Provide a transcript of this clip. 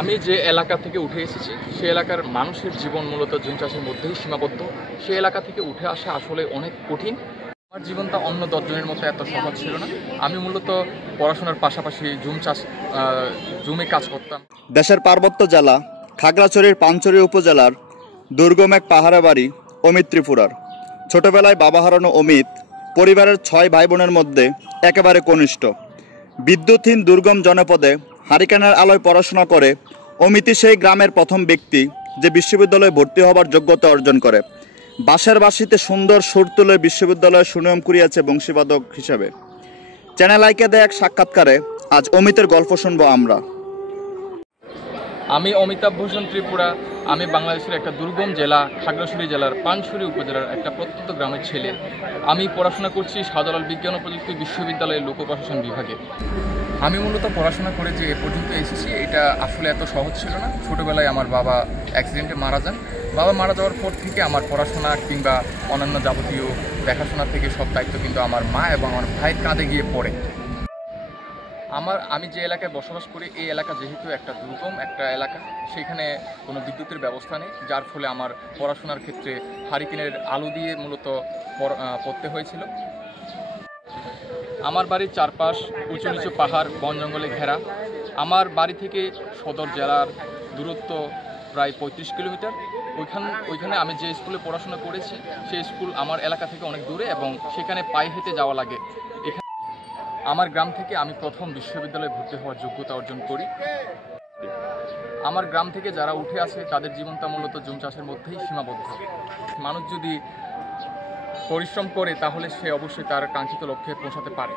আমি যে এলাকা থেকে উঠে এসেছি সে এলাকার মানুষের জীবন মূলত জুম চাষের মধ্যেই সীমাবদ্ধ। সে এলাকা থেকে উঠে আসা আসলে অনেক কঠিন। আমার জীবনটা অন্য 10 জনের মতো এত সহজ ছিল না। আমি মূলত পড়াশোনার পাশাপাশি জুমে কাজ করতাম। দেশের পার্বত্য জেলা খাগড়াছড়ির পানছড়ি উপজেলার দুর্গম এক পাহাড়ে বাড়ি অমিত ত্রিপুরার। ছোটবেলায় বাবা হারানো অমিত পরিবারের 6 ভাই বোনের মধ্যে একেবারে কনিষ্ঠ। বিদ্যুৎহীন দুর্গম জনপদে হারিকেনের আলোয় পড়াশোনা করে অমিতই সেই গ্রামের প্রথম ব্যক্তি যে বিশ্ববিদ্যালয়ে ভর্তি হবার যোগ্যতা অর্জন করে। বাঁশের বাঁশিতে সুন্দর সুর তুলে বিশ্ববিদ্যালয়ে সুনাম কুড়িয়েছে বংশীবাদক হিসেবে। চ্যানেল আইকে দেয়া এক সাক্ষাৎকারে আজ অমিতের গল্প শুনবো আমরা। আমি অমিতাভ ভূষণ ত্রিপুরা। আমি বাংলাদেশের একটা দুর্গম জেলা খাগড়াছড়ি জেলার পানছড়ি উপজেলার একটা প্রত্যন্ত গ্রামের ছেলে। আমি পড়াশোনা করছি শাহজালাল বিজ্ঞান ও প্রযুক্তি বিশ্ববিদ্যালয়ের লোক প্রশাসন বিভাগে। আমি মূলত পড়াশোনা করে যে এ পর্যন্ত এসেছি এটা আসলে এত সহজ ছিল না। ছোটোবেলায় আমার বাবা অ্যাক্সিডেন্টে মারা যান। বাবা মারা যাওয়ার পর থেকে আমার পড়াশোনা কিংবা অন্যান্য যাবতীয় দেখাশোনা থেকে সব দায়িত্ব কিন্তু আমার মা এবং আমার ভাইয়ের কাঁধে গিয়ে পড়ে। আমি যে এলাকায় বসবাস করি এই এলাকা যেহেতু একটা দুর্গম একটা এলাকা, সেখানে কোনো বিদ্যুতের ব্যবস্থা নেই, যার ফলে আমার পড়াশোনার ক্ষেত্রে হারিকেনের আলো দিয়ে মূলত পড়তে হয়েছিল। আমার বাড়ির চারপাশ উঁচু নিচু পাহাড় বন জঙ্গলে ঘেরা। আমার বাড়ি থেকে সদর জেলার দূরত্ব প্রায় 35 কিলোমিটার। ওইখানে আমি যে স্কুলে পড়াশোনা করেছি সেই স্কুল আমার এলাকা থেকে অনেক দূরে এবং সেখানে পায়ে হেঁটে যাওয়া লাগে। আমার গ্রাম থেকে আমি প্রথম বিশ্ববিদ্যালয়ে ভর্তি হওয়ার যোগ্যতা অর্জন করি। আমার গ্রাম থেকে যারা উঠে আসে তাদের জীবনটা মূলত জুম চাষের মধ্যেই সীমাবদ্ধ। মানুষ যদি পরিশ্রম করে তাহলে সে অবশ্যই তার কাঙ্ক্ষিত লক্ষ্যে পৌঁছাতে পারে।